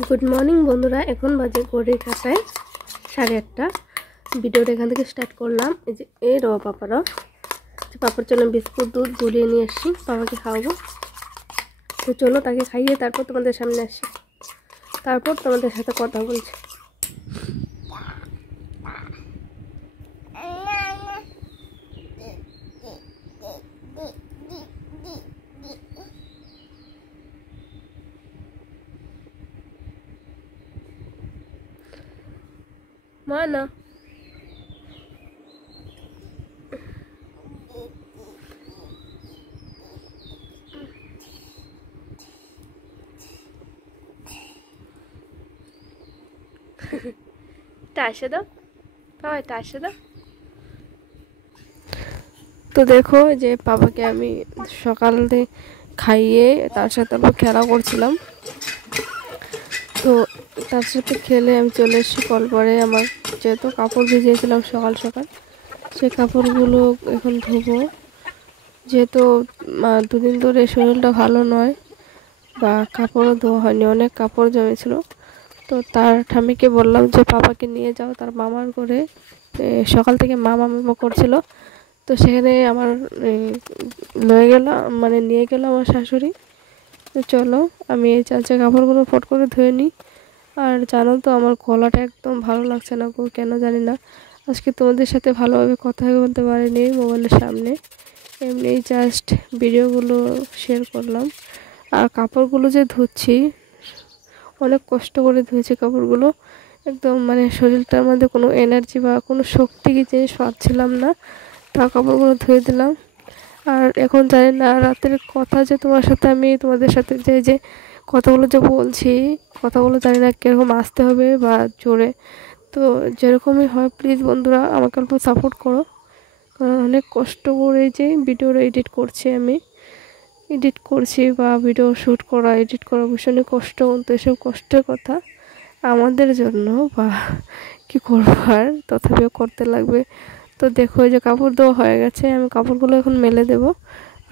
Good morning বন্ধুরা, এখন বাজে ঘড়ির কাঁটায় 8:30। ভিডিওটা এখান থেকে স্টার্ট করলাম। এই যে এই পাপার জন্য বিস্কুট দুধ গুলিয়ে নিয়ে আসি, পাপাকে খাওয়াবো। তো চলো তাকে খাইয়ে তারপর তোমাদের সামনে আসি, তারপর তোমাদের সাথে কথা বলছি। Mana? Tasha দাও, পাপা tasha দাও। তো দেখো যে পাপাকে আমি সকালে খাইয়ে তার সাথে অল্প খেলা করছিলাম। তো তার সাথে খেলে আমি চলে এসেছি কল পরে। আমার যেহেতু কাপড় ভিজিয়েছিলাম সকাল সকাল, সেই কাপড়গুলো এখন ধোবো। যেহেতু দুদিন ধরে শরীরটা ভালো নয় বা কাপড়ও ধোয়া হয়নি, অনেক কাপড় জমেছিল। তো তার ঠাম্মিকে বললাম যে পাপাকে নিয়ে যাও তার মামার ঘরে। সকাল থেকে মামা করছিল, তো সেখানে আমার নিয়ে গেল আমার শাশুড়ি। তো চলো আমি এই চালচে কাপড়গুলো ফট করে ধুয়ে নিই। আর জানো তো আমার গলাটা একদম ভালো লাগছে না, কেন জানি না। আজকে তোমাদের সাথে ভালোভাবে কথা বলতে পারিনি মোবাইলের সামনে, এমনি জাস্ট ভিডিওগুলো শেয়ার করলাম। আর কাপড়গুলো যে ধুচ্ছি, অনেক কষ্ট করে ধুয়েছি কাপড়গুলো। একদম শরীরটার মধ্যে কোনো এনার্জি বা কোনো শক্তি কি জিনিস পাচ্ছিলাম না, তা কাপড়গুলো ধুয়ে দিলাম। আর এখন জানি না রাতের কথা যে তোমাদের সাথে যে কথাগুলো যে বলছি, কথাগুলো জানি না কীরকম আসতে হবে বা জোরে। তো যেরকমই হয় প্লিজ বন্ধুরা আমাকে অল্প সাপোর্ট করো, কারণ অনেক কষ্ট করে যে ভিডিওটা এডিট করছি বা ভিডিও শ্যুট করা এডিট করা ভীষণই কষ্ট। তো এসব কষ্টের কথা আমাদের জন্য বা কী করবো, আর তথাপিও করতে লাগবে। তো দেখো যে কাপড় দেওয়া হয়ে গেছে, আমি কাপড়গুলো এখন মেলে দেবো।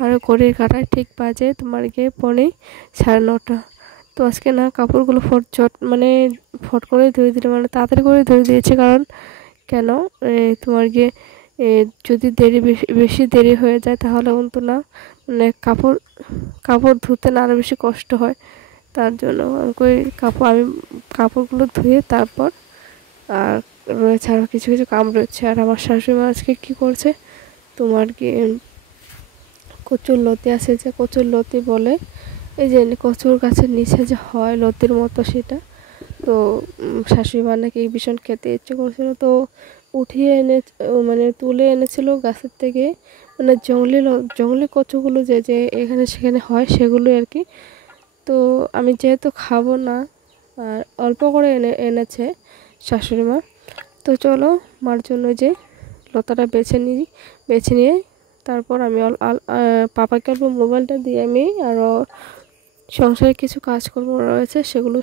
আর ঘড়ির কাঁটায় ঠিক বাজে তোমার গিয়ে 9:30। তো আজকে না কাপড়গুলো ফট করে ধুয়ে দিলে, তাড়াতাড়ি করে ধুয়ে দিয়েছি। কারণ কেন তোমার গিয়ে যদি বেশি দেরি হয়ে যায় তাহলে কিন্তু না কাপড় ধুতে না আরও বেশি কষ্ট হয়। তার জন্য আমি কাপড়গুলো ধুয়ে তারপর আর রয়েছে আরও কিছু কিছু কাম রয়েছে। আর আমার শাশুড়িমা আজকে কী করছে, তোমার কি কচুর লতি আছে, যে কচুর লতি বলে, এই যে কচুর গাছের নিচে যে হয় লতির মতো সেটা। তো শাশুড়িমা নাকি ভীষণ খেতে ইচ্ছে করছিল, তো উঠিয়ে তুলে এনেছিল গাছের থেকে, জঙ্গলি কচুগুলো যে যে এখানে সেখানে হয় সেগুলো আর কি। তো আমি যেহেতু খাবো না, আর অল্প করে এনেছে শাশুড়িমা। তো চলো মার জন্য যে লতাটা বেছে নিয়ে তারপর আমি পাপাকে অল্প মোবাইলটা দিয়ে আমি আরও সংসারে কিছু কাজকর্ম রয়েছে সেগুলো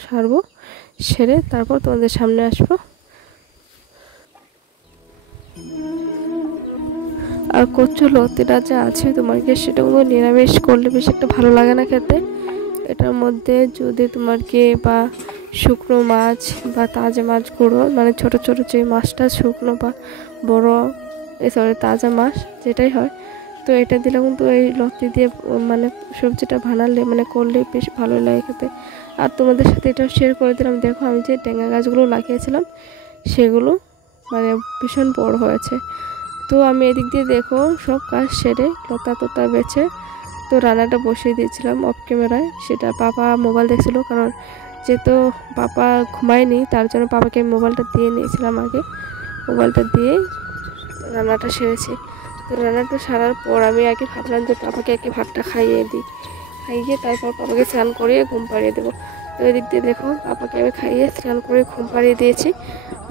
সেরে তারপর তোমাদের সামনে আসবো। আর কচুর লতিটা যা আছে তোমার কি সেটা নিরামিষ করলে বেশি একটা ভালো লাগে না খেতে। এটার মধ্যে যদি তোমার কি বা শুকনো মাছ বা তাজা মাছ গুঁড়ো, ছোট ছোট যে মাছটা শুকনো বা বড় তাজা মাছ যেটাই হয়, তো এটা দিলে কিন্তু এই লতি দিয়ে সবজিটা বানালে করলে বেশ ভালো লাগে খেতে। আর তোমাদের সাথে এটাও শেয়ার করে দিলাম, দেখো আমি যে টেঙ্গা গাছগুলো লাগিয়েছিলাম সেগুলো ভীষণ বড় হয়েছে। তো আমি এদিক দিয়ে দেখো সব কাজ সেরে লতা বেছে তো রান্নাটা বসিয়ে দিয়েছিলাম অফ ক্যামেরায়। সেটা পাপা মোবাইল দেখছিল, কারণ যেহেতু পাপা ঘুমায়নি তার জন্য পাপাকে মোবাইলটা দিয়ে নিয়েছিলাম। আগে মোবাইলটা দিয়ে রান্নাটা সেরেছি। তো রান্নাটা সারার পর আমি আগে ভাবলাম যে পাপাকে ভাতটা খাইয়ে তারপর পাপাকে স্নান করিয়ে ঘুম পাড়িয়ে দেবো। তো এদিক দিয়ে দেখো পাপাকে আমি খাইয়ে স্নান করে ঘুম পাড়িয়ে দিয়েছি।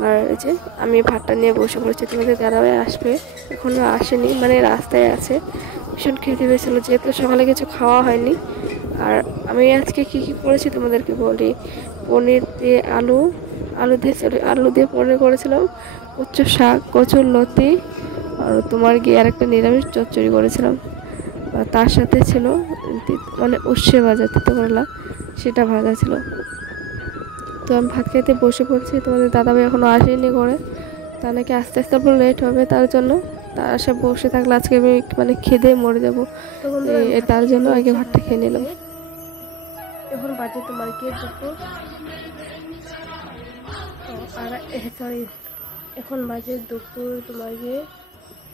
আর এই যে আমি ভাতটা নিয়ে বসে পড়েছি। তোমাদের দাদাভাই আসবে, এখনও আসেনি, রাস্তায় আছে। ভীষণ খেতে পেয়েছিল, যেহেতু সকালে কিছু খাওয়া হয়নি। আর আমি আজকে কি করেছি তোমাদেরকে বলি। পনির দিয়ে আলু দিয়ে পনির করেছিলাম, কচুর শাক, কচুর লতি, আর তোমার গিয়ে আর একটা নিরামিষ চচ্চড়ি করেছিলাম। তার সাথে ছিল উচ্ছে ভাজা, তিতো করলা, সেটা ভাজা ছিল। তো আমি ভাত খেতে বসে পড়ছি, তোমাদের দাদাভাই এখনও আসেনি ঘরে, তা নাকি আস্তে আস্তে পুরো লেট হবে, তার জন্য তার আশা বসে থাকলে আজকে আমি মানে খেদে মরে যাবো, তার জন্য আগে ভাতটা খেয়ে নিলাম। এখন বাজে তোমার কি দুপুর সরি, এখন বাজে দুপুর তোমার গিয়ে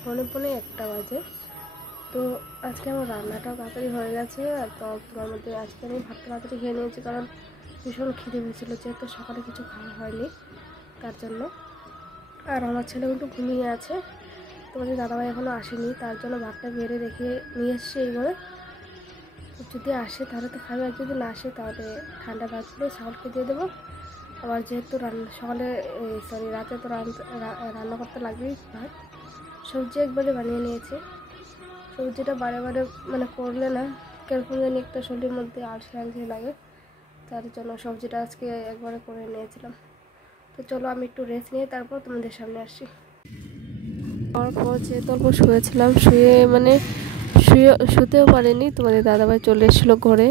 1:45 বাজে। তো আজকে আমার রান্নাটাও তাড়াতাড়ি হয়ে গেছে, আর তো তোমার মধ্যে আজকে আমি ভাতটা তাড়াতাড়ি খেয়ে নিয়েছি, কারণ ভীষণ খিদে পেয়েছিলো, যেহেতু সকালে কিছু খাওয়া হয়নি তার জন্য। আর আমার ছেলে একটু ঘুমিয়ে আছে, তোমাদের দাদাভাই এখনও আসেনি, তার জন্য ভাতটা বেড়ে রেখে নিয়ে এসছে এইবারে। যদি আসে তাহলে তো খাবে, আর যদি না আসে তাহলে ঠান্ডা ভাতগুলো চাউলকে দিয়ে দেবো। আবার যেহেতু সকালে রাতে তো রান্না করতে লাগবেই ভাত, সবজি একবারে বানিয়ে নিয়েছি। সবজিটা বারে বারে মানে করলে না কিরকম জানি একটা শরীরের মধ্যে আলসে আলসে লাগে, তার জন্য সবজিটা আজকে একবারে করে নিয়েছিলাম। তো চলো আমি একটু রেস্ট নিয়ে তারপর তোমাদের সামনে আসি। তারপর যেহেতু অল্প শুয়েছিলাম, শুতেও পারিনি, তোমাদের দাদাভাই চলে এসেছিলো ঘরে।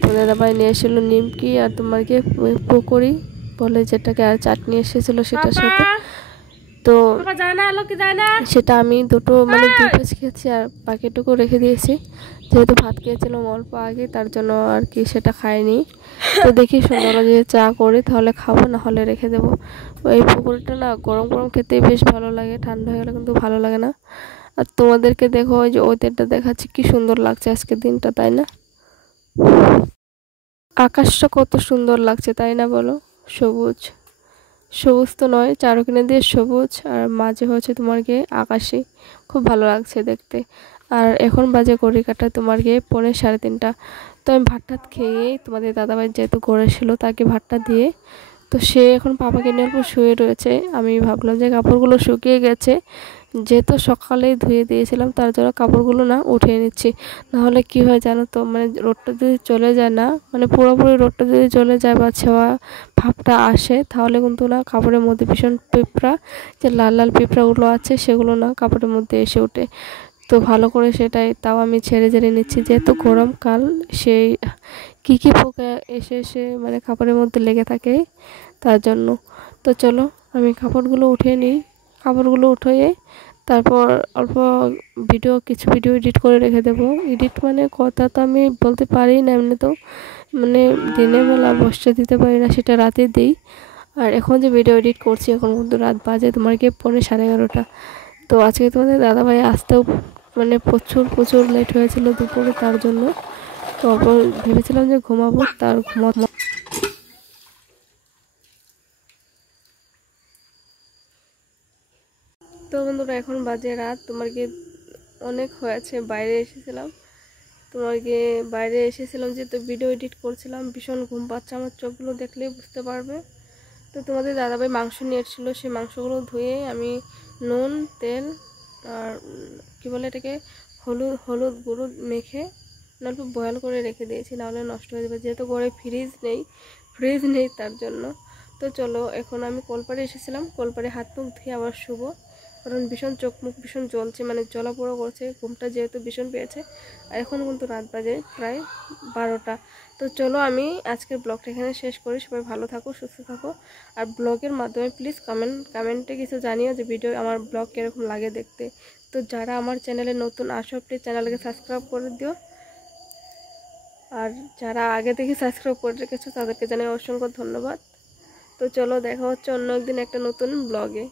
তোমাদের দাদাভাই নিয়ে এসেছিলো নিমকি আর তোমার কি পকোড়ি বলে যেটাকে, আর চাটনি এসেছিলো সেটার সাথে। তো সেটা আমি দুটো মানে 2 পিস খেয়েছি, আর বাকিটুকু রেখে দিয়েছি, যেহেতু ভাত খেয়েছিলাম অল্প আগে, তার জন্য আর কি সেটা খাইনি। তো দেখি সন্ধ্যাবেলা যদি চা করি তাহলে খাবো, না হলে রেখে দেবো। এই পকোড়িটা না গরম গরম খেতে বেশ ভালো লাগে, ঠান্ডা হয়ে গেলে কিন্তু ভালো লাগে না। আর তোমাদেরকে দেখো ওই যে ওয়েদারটা দেখাচ্ছি, কি সুন্দর লাগছে আজকের দিনটা, তাই না? আকাশটা কত সুন্দর লাগছে, তাই না বলো? সবুজ সবুজ তো নয়, চারোকিনে দিয়ে সবুজ, আর মাঝে হচ্ছে তোমার গিয়ে আকাশে, খুব ভালো লাগছে দেখতে। আর এখন বাজে ঘড়ি কাটা তোমার গিয়ে 3:45। তো আমি ভাতটা খেয়েই তোমাদের দাদাভাই যেহেতু ঘরে ছিল তাকে ভাতটা দিয়ে, তো সে এখন পাপাকে নিয়ে অল্প শুয়ে রয়েছে। আমি ভাবলাম যে কাপড়গুলো শুকিয়ে গেছে, যেহেতু সকালেই ধুয়ে দিয়েছিলাম, তার জন্য কাপড়গুলো না উঠিয়ে নিচ্ছি। নাহলে কি হয় জানো তো, মানে রোদটা যদি চলে যায় না, মানে পুরোপুরি রোদটা যদি চলে যায় বা ছেঁয়া ভাবটা আসে, তাহলে কিন্তু না কাপড়ের মধ্যে ভীষণ পিঁপড়া, যে লাল লাল পিঁপড়াগুলো আছে সেগুলো না কাপড়ের মধ্যে এসে ওঠে। তো ভালো করে সেটাই তাও আমি ঝেড়ে ঝেড়ে নিচ্ছি, যেহেতু গরমকাল, সেই কী কী পোকা এসে এসে মানে কাপড়ের মধ্যে লেগে থাকে, তার জন্য। তো চলো আমি কাপড়গুলো উঠিয়ে নিই, কাপড়গুলো উঠিয়ে তারপর অল্প কিছু ভিডিও এডিট করে রেখে দেবো। এডিট মানে কথা তো আমি বলতে পারি না, এমনি তো মানে দিনের বেলা বসতে দিতে পারি না, সেটা রাতে দিই। আর এখন যে ভিডিও এডিট করছি এখন কিন্তু রাত বাজে তোমার গিয়ে 11:30। তো আজকে তোমাদের দাদাভাই আসতেও মানে প্রচুর প্রচুর লেট হয়েছিল দুপুরে, তার জন্য। তো ভেবেছিলাম যে ঘুমাবো, তার তো বন্ধুরা এখন বাজে রাত তোমার গিয়ে অনেক হয়েছে, বাইরে এসেছিলাম, তোমার গিয়ে বাইরে এসেছিলাম যে, তো ভিডিও এডিট করছিলাম, ভীষণ ঘুম পাচ্ছে, আমার চোখগুলো দেখলেই বুঝতে পারবে। তো তোমাদের দাদাভাই মাংস নিয়ে এসেছিলো, সেই মাংসগুলো ধুয়ে আমি নুন তেল আর কী বলে এটাকে হলুদ গুঁড়ো মেখে অল্প বয়েল করে রেখে দিয়েছি, নাহলে নষ্ট হয়ে যাবে, যেহেতু ঘরে ফ্রিজ নেই তার জন্য। তো চলো এখন আমি কলপাড়ে এসেছিলাম, কলপাড়ে হাত মুখ ধুয়ে আবার শুবো, কারণ ভীষণ চোখ মুখ ভীষণ জ্বলছে, মানে জ্বলাপোড়া করছে, ঘুমটা যেহেতু ভীষণ পেয়েছে। আর এখন কিন্তু রাত বাজে প্রায় 12টা। তো চলো আমি আজকের ব্লগটা এখানে শেষ করি, সবাই ভালো থাকো সুস্থ থাকো। আর ব্লগের মাধ্যমে প্লিজ কমেন্টে কিছু জানিও যে ভিডিও আমার ব্লগ কীরকম লাগে দেখতে। তো যারা আমার চ্যানেলে নতুন আসো প্লিজ চ্যানেলকে সাবস্ক্রাইব করে দিও, আর যারা আগে থেকে সাবস্ক্রাইব করে রেখেছো তাদেরকে জানাই অসংখ্য ধন্যবাদ। তো চলো দেখা হচ্ছে অন্য একদিন একটা নতুন ব্লগে।